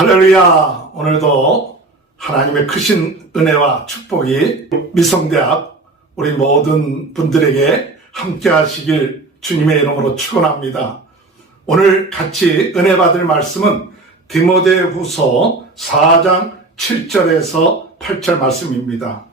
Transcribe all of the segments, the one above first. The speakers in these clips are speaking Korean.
할렐루야. 오늘도 하나님의 크신 은혜와 축복이 미성대학 우리 모든 분들에게 함께 하시길 주님의 이름으로 축원합니다. 오늘 같이 은혜 받을 말씀은 디모데후서 4장 7절에서 8절 말씀입니다.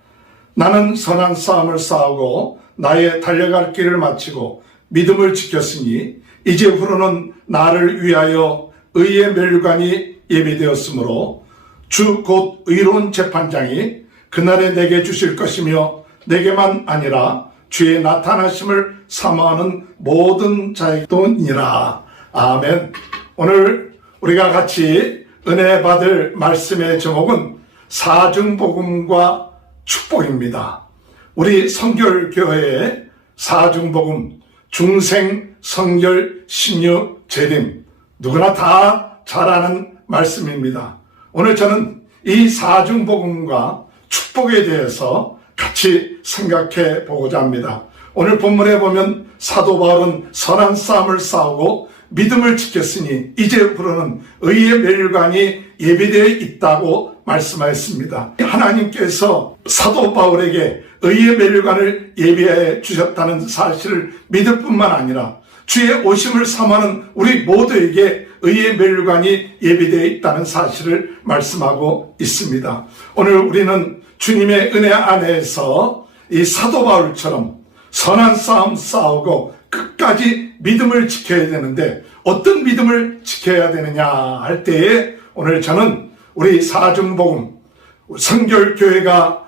나는 선한 싸움을 싸우고 나의 달려갈 길을 마치고 믿음을 지켰으니 이제후로는 나를 위하여 의의 멸관이 예비되었으므로 주 곧 의로운 재판장이 그날에 내게 주실 것이며 내게만 아니라 주의 나타나심을 사모하는 모든 자에게도니라. 아멘. 오늘 우리가 같이 은혜 받을 말씀의 제목은 사중복음과 축복입니다. 우리 성결교회의 사중복음, 중생, 성결, 신유, 재림, 누구나 다 잘 아는 말씀입니다. 오늘 저는 이 사중복음과 축복에 대해서 같이 생각해 보고자 합니다. 오늘 본문에 보면 사도 바울은 선한 싸움을 싸우고 믿음을 지켰으니 이제부로는 의의 멸관이 예비되어 있다고 말씀하였습니다. 하나님께서 사도 바울에게 의의 멸관을 예비해 주셨다는 사실을 믿을 뿐만 아니라 주의 오심을 사모하는 우리 모두에게 의의 멸관이 예비되어 있다는 사실을 말씀하고 있습니다. 오늘 우리는 주님의 은혜 안에서 이 사도 바울처럼 선한 싸움 싸우고 끝까지 믿음을 지켜야 되는데 어떤 믿음을 지켜야 되느냐 할 때에 오늘 저는 우리 사중복음, 성결교회가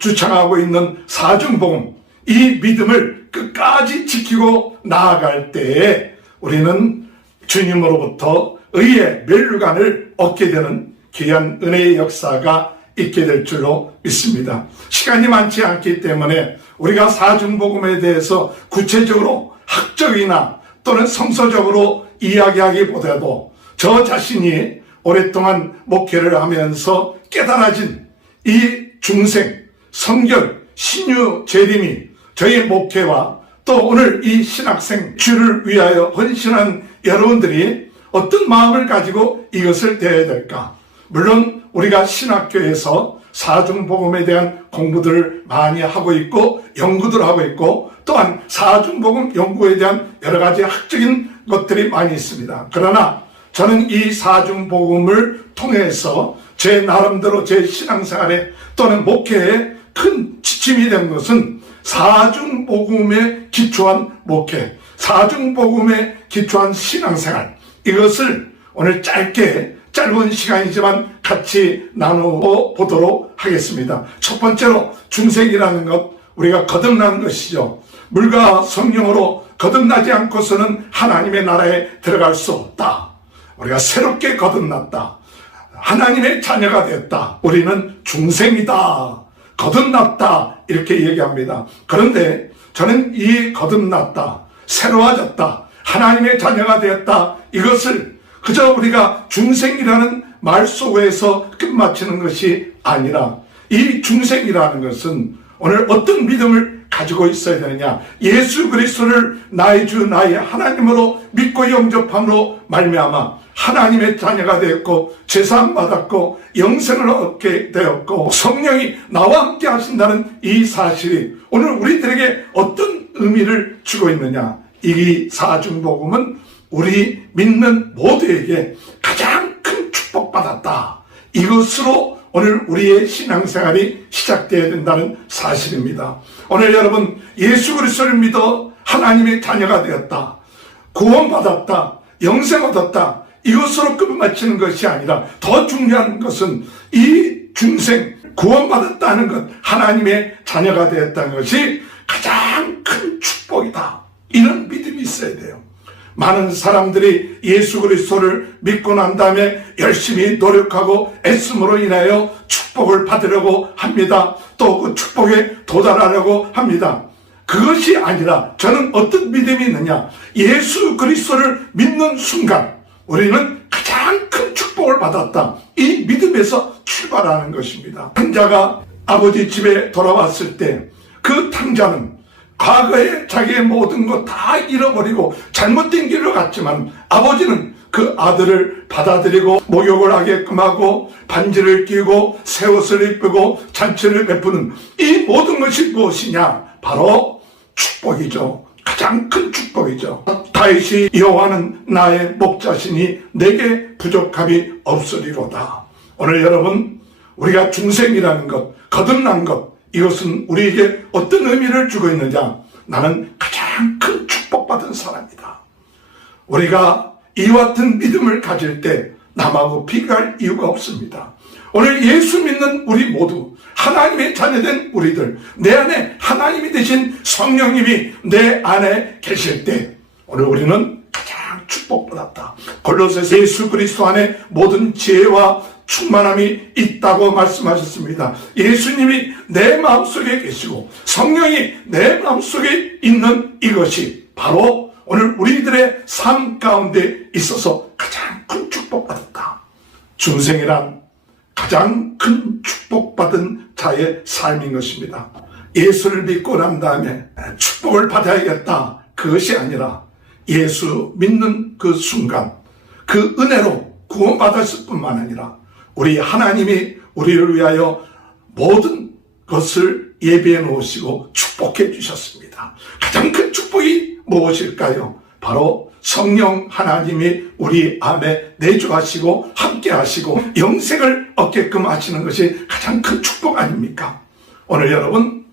주창하고 있는 사중복음, 이 믿음을 끝까지 지키고 나아갈 때에 우리는 주님으로부터 의의 멸관을 얻게 되는 귀한 은혜의 역사가 있게 될 줄로 믿습니다. 시간이 많지 않기 때문에 우리가 사중복음에 대해서 구체적으로 학적이나 또는 성서적으로 이야기하기보다도 저 자신이 오랫동안 목회를 하면서 깨달아진 이 중생, 성결, 신유, 재림이 저희 목회와 또 오늘 이 신학생 주를 위하여 헌신한 여러분들이 어떤 마음을 가지고 이것을 대해야 될까? 물론 우리가 신학교에서 사중복음에 대한 공부들을 많이 하고 있고 연구들을 하고 있고 또한 사중복음 연구에 대한 여러 가지 학적인 것들이 많이 있습니다. 그러나 저는 이 사중복음을 통해서 제 나름대로 제 신앙생활에 또는 목회에 큰 지침이 된 것은 사중복음에 기초한 목회, 사중복음에 기초한 신앙생활, 이것을 오늘 짧은 시간이지만 같이 나누어 보도록 하겠습니다. 첫 번째로 중생이라는 것, 우리가 거듭나는 것이죠. 물과 성령으로 거듭나지 않고서는 하나님의 나라에 들어갈 수 없다. 우리가 새롭게 거듭났다. 하나님의 자녀가 됐다. 우리는 중생이다. 거듭났다. 이렇게 얘기합니다. 그런데 저는 이 거듭났다, 새로워졌다, 하나님의 자녀가 되었다, 이것을 그저 우리가 중생이라는 말 속에서 끝마치는 것이 아니라 이 중생이라는 것은 오늘 어떤 믿음을 가지고 있어야 되느냐, 예수 그리스도를 나의 주 나의 하나님으로 믿고 영접함으로 말미암아 하나님의 자녀가 되었고 제사함 받았고 영생을 얻게 되었고 성령이 나와 함께 하신다는 이 사실이 오늘 우리들에게 어떤 의미를 주고 있느냐, 이 사중복음은 우리 믿는 모두에게 가장 큰 축복받았다, 이것으로 오늘 우리의 신앙생활이 시작되어야 된다는 사실입니다. 오늘 여러분 예수 그리스도를 믿어 하나님의 자녀가 되었다, 구원받았다, 영생 얻었다, 이것으로 끝마치는 것이 아니라 더 중요한 것은 이 중생, 구원받았다는 것, 하나님의 자녀가 되었다는 것이 가장 큰 축복이다, 이런 믿음이 있어야 돼요. 많은 사람들이 예수 그리스도를 믿고 난 다음에 열심히 노력하고 애씀으로 인하여 축복을 받으려고 합니다. 또 그 축복에 도달하려고 합니다. 그것이 아니라 저는 어떤 믿음이 있느냐, 예수 그리스도를 믿는 순간 우리는 가장 큰 축복을 받았다, 이 믿음에서 출발하는 것입니다. 탕자가 아버지 집에 돌아왔을 때 그 탕자는 과거에 자기의 모든 것 다 잃어버리고 잘못된 길로 갔지만 아버지는 그 아들을 받아들이고 목욕을 하게끔 하고 반지를 끼고 새 옷을 입히고 잔치를 베푸는 이 모든 것이 무엇이냐? 바로 축복이죠. 가장 큰 축복이죠. 다윗이 여호와는 나의 목자시니 내게 부족함이 없으리로다. 오늘 여러분, 우리가 중생이라는 것, 거듭난 것, 이것은 우리에게 어떤 의미를 주고 있느냐? 나는 가장 큰 축복받은 사람이다. 우리가 이와 같은 믿음을 가질 때 남하고 비교할 이유가 없습니다. 오늘 예수 믿는 우리 모두, 하나님의 자녀된 우리들, 내 안에 하나님이 되신 성령님이 내 안에 계실 때 오늘 우리는 가장 축복받았다. 골로새서 예수 그리스도 안에 모든 지혜와 충만함이 있다고 말씀하셨습니다. 예수님이 내 마음속에 계시고 성령이 내 마음속에 있는 이것이 바로 오늘 우리들의 삶 가운데 있어서 가장 큰 축복받았다. 중생이란 가장 큰 축복받은 자의 삶인 것입니다. 예수를 믿고 난 다음에 축복을 받아야겠다, 그것이 아니라 예수 믿는 그 순간 그 은혜로 구원받았을 뿐만 아니라 우리 하나님이 우리를 위하여 모든 것을 예비해 놓으시고 축복해 주셨습니다. 가장 큰 축복이 무엇일까요? 바로 성령 하나님이 우리 안에 내주하시고 함께 하시고 영생을 얻게끔 하시는 것이 가장 큰 축복 아닙니까? 오늘 여러분,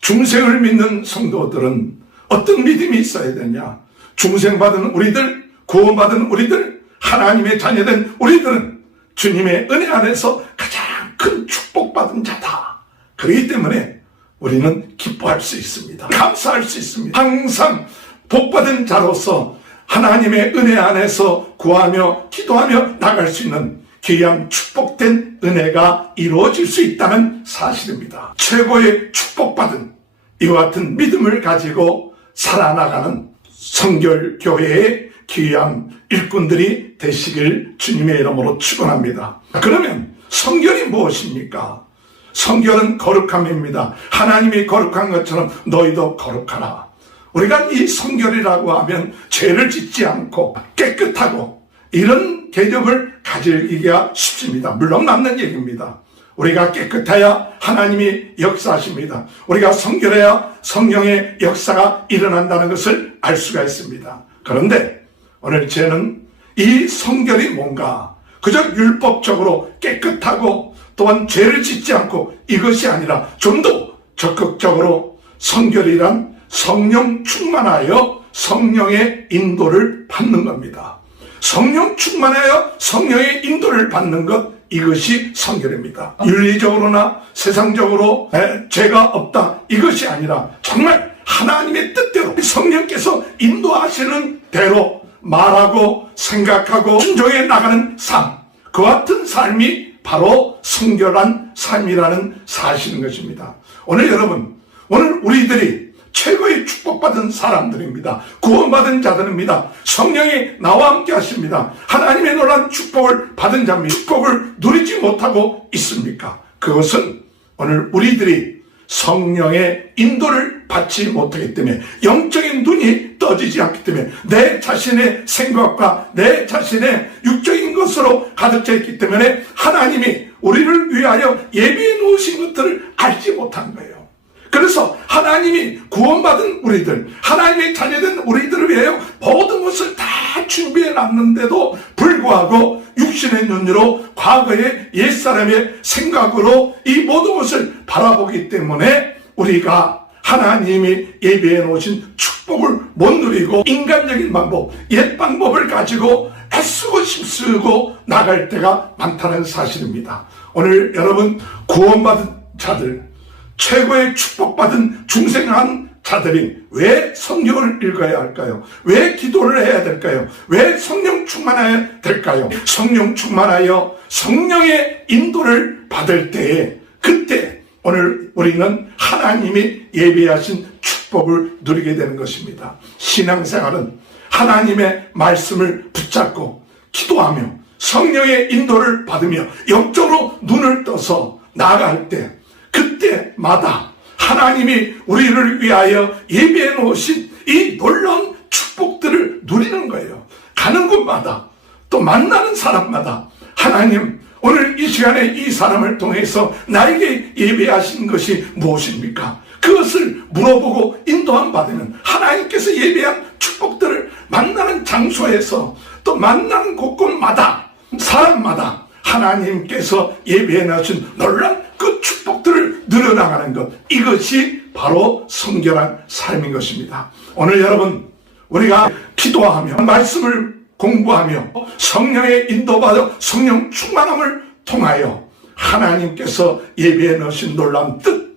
중생을 믿는 성도들은 어떤 믿음이 있어야 되냐? 중생받은 우리들, 구원받은 우리들, 하나님의 자녀된 우리들은 주님의 은혜 안에서 가장 큰 축복받은 자다. 그렇기 때문에 우리는 기뻐할 수 있습니다. 감사할 수 있습니다. 항상 복받은 자로서 하나님의 은혜 안에서 구하며 기도하며 나갈 수 있는 귀한 축복된 은혜가 이루어질 수 있다는 사실입니다. 최고의 축복받은 이와 같은 믿음을 가지고 살아나가는 성결교회의 귀한 일꾼들이 되시길 주님의 이름으로 축원합니다. 그러면 성결이 무엇입니까? 성결은 거룩함입니다. 하나님이 거룩한 것처럼 너희도 거룩하라. 우리가 이 성결이라고 하면 죄를 짓지 않고 깨끗하고 이런 개념을 가지기가 쉽습니다. 물론 맞는 얘기입니다. 우리가 깨끗해야 하나님이 역사하십니다. 우리가 성결해야 성령의 역사가 일어난다는 것을 알 수가 있습니다. 그런데 오늘 저는 이 성결이 뭔가 그저 율법적으로 깨끗하고 또한 죄를 짓지 않고 이것이 아니라 좀 더 적극적으로 성결이란 성령 충만하여 성령의 인도를 받는 겁니다. 성령 충만하여 성령의 인도를 받는 것, 이것이 성결입니다. 윤리적으로나 세상적으로 죄가 없다, 이것이 아니라 정말 하나님의 뜻대로 성령께서 인도하시는 대로 말하고 생각하고 순종해 나가는 삶, 그 같은 삶이 바로 성결한 삶이라는 사실인 것입니다. 오늘 여러분, 오늘 우리들이 최고의 축복받은 사람들입니다. 구원받은 자들입니다. 성령이 나와 함께 하십니다. 하나님의 놀라운 축복을 받은 자입니다. 축복을 누리지 못하고 있습니까? 그것은 오늘 우리들이 성령의 인도를 받지 못하기 때문에, 영적인 눈이 떠지지 않기 때문에, 내 자신의 생각과 내 자신의 육적인 것으로 가득 차 있기 때문에 하나님이 우리를 위하여 예비해 놓으신 것들을 알지 못한 거예요. 그래서 하나님이 구원받은 우리들, 하나님의 자녀된 우리들을 위하여 모든 것을 다 준비해 놨는데도 불구하고 육신의 눈으로 과거의 옛사람의 생각으로 이 모든 것을 바라보기 때문에 우리가 하나님이 예비해 놓으신 축복을 못 누리고 인간적인 방법, 옛 방법을 가지고 애쓰고 힘쓰고 나갈 때가 많다는 사실입니다. 오늘 여러분, 구원받은 자들, 최고의 축복받은 중생한 자들이 왜 성경을 읽어야 할까요? 왜 기도를 해야 될까요? 왜 성령 충만해야 될까요? 성령 충만하여 성령의 인도를 받을 때에, 그때 오늘 우리는 하나님이 예비하신 축복을 누리게 되는 것입니다. 신앙생활은 하나님의 말씀을 붙잡고 기도하며 성령의 인도를 받으며 영적으로 눈을 떠서 나아갈 때, 그때마다 하나님이 우리를 위하여 예비해 놓으신 이 놀라운 축복들을 누리는 거예요. 가는 곳마다 또 만나는 사람마다 하나님 오늘 이 시간에 이 사람을 통해서 나에게 예배하신 것이 무엇입니까? 그것을 물어보고 인도함 받으면 하나님께서 예배한 축복들을 만나는 장소에서 또 만나는 곳곳마다 사람마다 하나님께서 예배해 놓으신 놀라운 그 축복들을 누려나가는 것, 이것이 바로 성결한 삶인 것입니다. 오늘 여러분 우리가 기도하며 말씀을 공부하며 성령의 인도받아 성령 충만함을 통하여 하나님께서 예배해 놓으신 놀라운 뜻,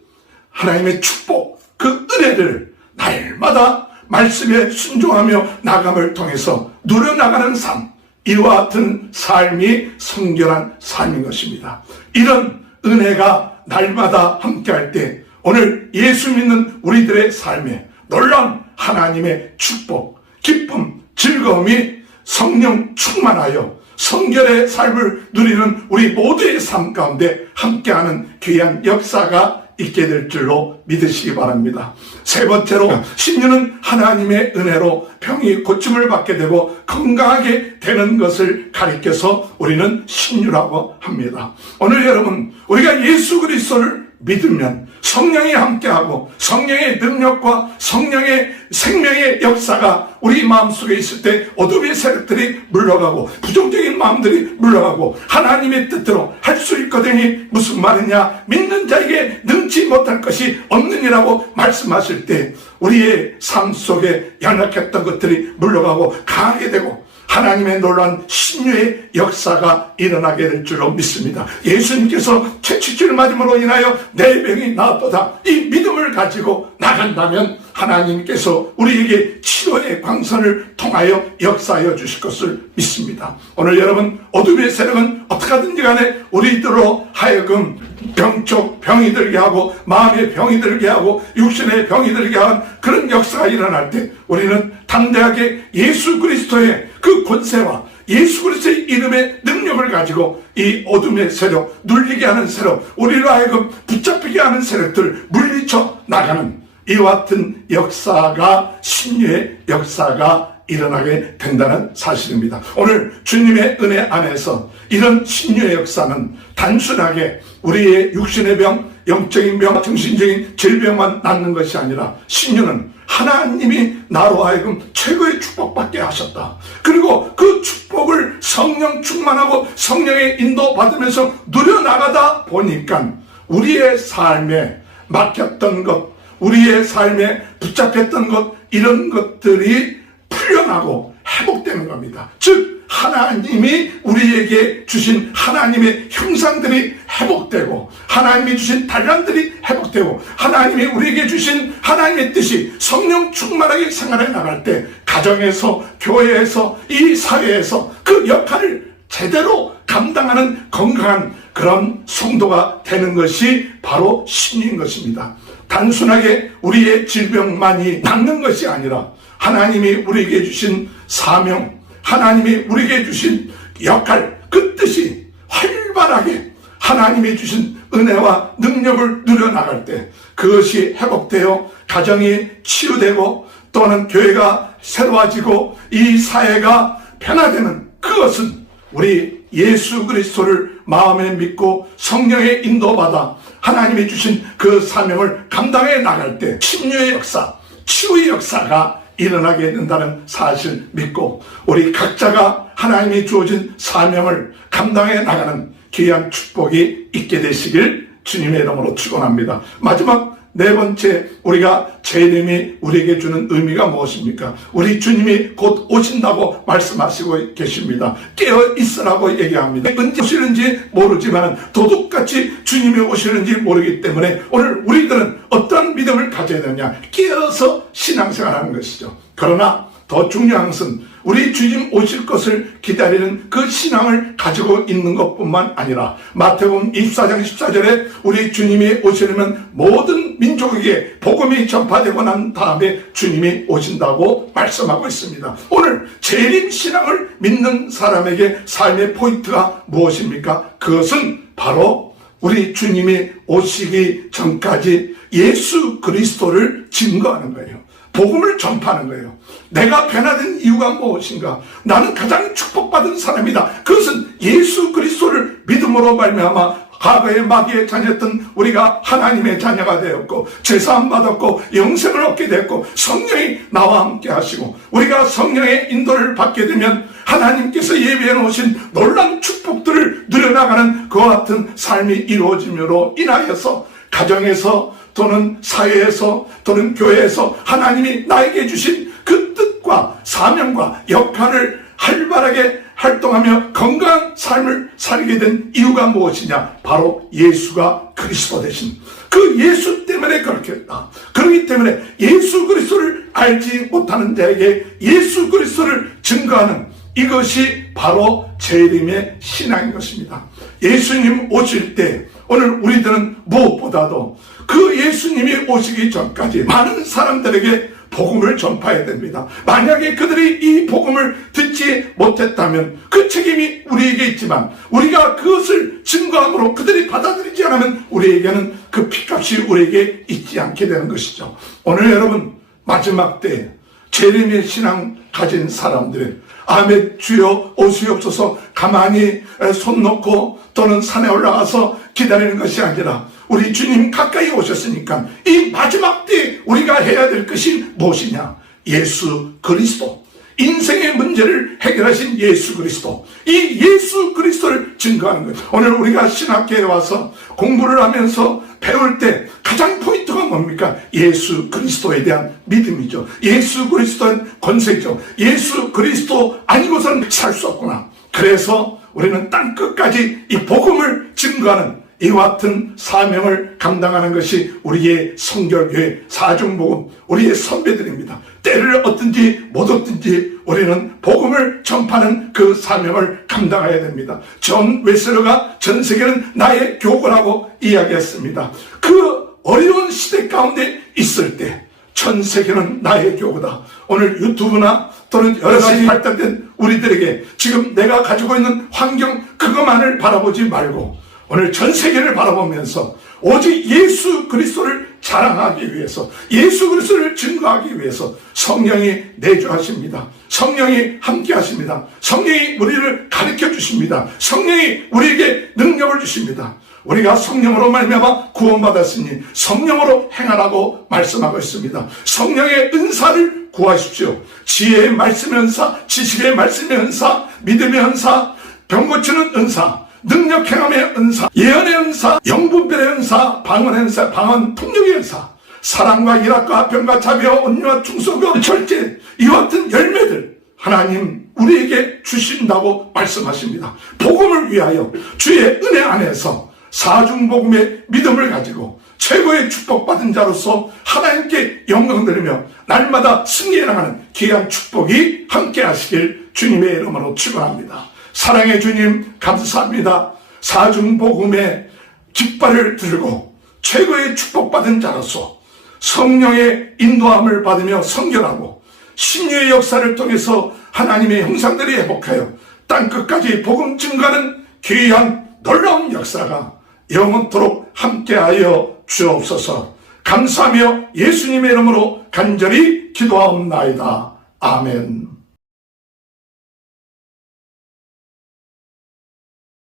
하나님의 축복, 그 은혜를 날마다 말씀에 순종하며 나감을 통해서 누려나가는 삶, 이와 같은 삶이 성결한 삶인 것입니다. 이런 은혜가 날마다 함께할 때 오늘 예수 믿는 우리들의 삶에 놀라운 하나님의 축복, 기쁨, 즐거움이 성령 충만하여 성결의 삶을 누리는 우리 모두의 삶 가운데 함께하는 귀한 역사가 있게 될 줄로 믿으시기 바랍니다. 세 번째로 신유는 하나님의 은혜로 병이 고침을 받게 되고 건강하게 되는 것을 가리켜서 우리는 신유라고 합니다. 오늘 여러분 우리가 예수 그리스도를 믿으면 성령이 함께하고 성령의 능력과 성령의 생명의 역사가 우리 마음속에 있을 때 어둠의 세력들이 물러가고 부정적인 마음들이 물러가고 하나님의 뜻대로 할 수 있거든요. 무슨 말이냐? 믿는 자에게 능치 못할 것이 없느니라고 말씀하실 때 우리의 삶 속에 연약했던 것들이 물러가고 강하게 되고 하나님의 놀라운 신유의 역사가 일어나게 될 줄로 믿습니다. 예수님께서 채찍질을 맞음으로 인하여 내 병이 나았도다, 이 믿음을 가지고 나간다면 하나님께서 우리에게 치료의 광선을 통하여 역사하여 주실 것을 믿습니다. 오늘 여러분 어둠의 세력은 어떻게 하든지 간에 우리들로 하여금 병쪽 병이 들게 하고 마음의 병이 들게 하고 육신의 병이 들게 하는 그런 역사가 일어날 때 우리는 담대하게 예수 그리스도의 그 권세와 예수 그리스도의 이름의 능력을 가지고 이 어둠의 세력, 눌리게 하는 세력, 우리로 하여금 붙잡히게 하는 세력들을 물리쳐 나가는 이와 같은 역사가 신유의 역사가 일어나게 된다는 사실입니다. 오늘 주님의 은혜 안에서 이런 신유의 역사는 단순하게 우리의 육신의 병, 영적인 병, 정신적인 질병만 낫는 것이 아니라 신유는 하나님이 나로 하여금 최고의 축복받게 하셨다. 그리고 그 축복을 성령 충만하고 성령의 인도 받으면서 누려나가다 보니까 우리의 삶에 막혔던 것, 우리의 삶에 붙잡혔던 것, 이런 것들이 풀려나고 회복되는 겁니다. 즉 하나님이 우리에게 주신 하나님의 형상들이 회복되고 하나님이 주신 단란들이 회복되고 하나님이 우리에게 주신 하나님의 뜻이 성령 충만하게 생활해 나갈 때 가정에서 교회에서 이 사회에서 그 역할을 제대로 감당하는 건강한 그런 성도가 되는 것이 바로 신유인 것입니다. 단순하게 우리의 질병만이 낫는 것이 아니라 하나님이 우리에게 주신 사명, 하나님이 우리에게 주신 역할, 그 뜻이 활발하게 하나님이 주신 은혜와 능력을 누려나갈 때 그것이 회복되어 가정이 치유되고 또는 교회가 새로워지고 이 사회가 변화되는 그것은 우리 예수 그리스도를 마음에 믿고 성령의 인도받아 하나님이 주신 그 사명을 감당해 나갈 때 신유의 역사, 치유의 역사가 일어나게 된다는 사실 믿고 우리 각자가 하나님이 주어진 사명을 감당해 나가는 귀한 축복이 있게 되시길 주님의 이름으로 축원합니다. 마지막 네 번째, 우리가 재림이 우리에게 주는 의미가 무엇입니까? 우리 주님이 곧 오신다고 말씀하시고 계십니다. 깨어 있으라고 얘기합니다. 언제 오시는지 모르지만 도둑같이 주님이 오시는지 모르기 때문에 오늘 우리들은 어떤 믿음을 가져야 되느냐? 깨어서 신앙생활하는 것이죠. 그러나 더 중요한 것은 우리 주님 오실 것을 기다리는 그 신앙을 가지고 있는 것뿐만 아니라 마태복음 24장 14절에 우리 주님이 오시려면 모든 민족에게 복음이 전파되고 난 다음에 주님이 오신다고 말씀하고 있습니다. 오늘 재림 신앙을 믿는 사람에게 삶의 포인트가 무엇입니까? 그것은 바로 우리 주님이 오시기 전까지 예수 그리스도를 증거하는 거예요. 복음을 전파하는 거예요. 내가 변화된 이유가 무엇인가? 나는 가장 축복받은 사람이다. 그것은 예수 그리스도를 믿음으로 말미암아 과거의 마귀의 자녀였던 우리가 하나님의 자녀가 되었고 제사함 받았고 영생을 얻게 됐고 성령이 나와 함께 하시고 우리가 성령의 인도를 받게 되면 하나님께서 예비해 놓으신 놀라운 축복들을 누려나가는 그와 같은 삶이 이루어짐으로 인하여서 가정에서 또는 사회에서 또는 교회에서 하나님이 나에게 주신 그 뜻과 사명과 역할을 활발하게 활동하며 건강한 삶을 살게 된 이유가 무엇이냐? 바로 예수가 그리스도 되신 그 예수 때문에 그렇게 했다. 그렇기 때문에 예수 그리스도를 알지 못하는 자에게 예수 그리스도를 증거하는 이것이 바로 재림의 신앙인 것입니다. 예수님 오실 때 오늘 우리들은 무엇보다도 그 예수님이 오시기 전까지 많은 사람들에게 복음을 전파해야 됩니다. 만약에 그들이 이 복음을 듣지 못했다면 그 책임이 우리에게 있지만 우리가 그것을 증거함으로 그들이 받아들이지 않으면 우리에게는 그 핏값이 우리에게 있지 않게 되는 것이죠. 오늘 여러분 마지막 때 재림의 신앙 가진 사람들은 아멘 주여 오시옵소서 가만히 손 놓고 또는 산에 올라가서 기다리는 것이 아니라 우리 주님 가까이 오셨으니까 이 마지막 때 우리가 해야 될 것이 무엇이냐? 예수 그리스도, 인생의 문제를 해결하신 예수 그리스도, 이 예수 그리스도를 증거하는 거죠. 오늘 우리가 신학교에 와서 공부를 하면서 배울 때 가장 포인트가 뭡니까? 예수 그리스도에 대한 믿음이죠. 예수 그리스도는 권세죠. 예수 그리스도 아니고서는 살 수 없구나. 그래서 우리는 땅끝까지 이 복음을 증거하는 이와 같은 사명을 감당하는 것이 우리의 성결교회 사중복음 우리의 선배들입니다. 때를 얻든지 못 얻든지 우리는 복음을 전파하는 그 사명을 감당해야 됩니다. 존 웨슬러가 전 세계는 나의 교구라고 이야기했습니다. 그 어려운 시대 가운데 있을 때 전 세계는 나의 교구다. 오늘 유튜브나 또는 여러 가지 발달된 우리들에게 지금 내가 가지고 있는 환경 그것만을 바라보지 말고 오늘 전 세계를 바라보면서 오직 예수 그리스도를 자랑하기 위해서 예수 그리스도를 증거하기 위해서 성령이 내주하십니다. 성령이 함께 하십니다. 성령이 우리를 가르쳐 주십니다. 성령이 우리에게 능력을 주십니다. 우리가 성령으로 말미암아 구원받았으니 성령으로 행하라고 말씀하고 있습니다. 성령의 은사를 구하십시오. 지혜의 말씀의 은사, 지식의 말씀의 은사, 믿음의 은사, 병 고치는 은사, 능력 행함의 은사, 예언의 은사, 영분별의 은사, 방언의 은사, 방언 통역의 은사, 사랑과 일학과 화평과 자비와 온유와 충성과 절제, 이와 같은 열매들 하나님 우리에게 주신다고 말씀하십니다. 복음을 위하여 주의 은혜 안에서 사중복음의 믿음을 가지고 최고의 축복받은 자로서 하나님께 영광 드리며 날마다 승리해 나가는 귀한 축복이 함께 하시길 주님의 이름으로 축원합니다. 사랑의 주님 감사합니다. 사중복음의 깃발을 들고 최고의 축복받은 자로서 성령의 인도함을 받으며 성결하고 신유의 역사를 통해서 하나님의 형상들이 회복하여 땅끝까지 복음 증가하는 귀한 놀라운 역사가 영원토록 함께하여 주옵소서. 감사하며 예수님의 이름으로 간절히 기도하옵나이다. 아멘.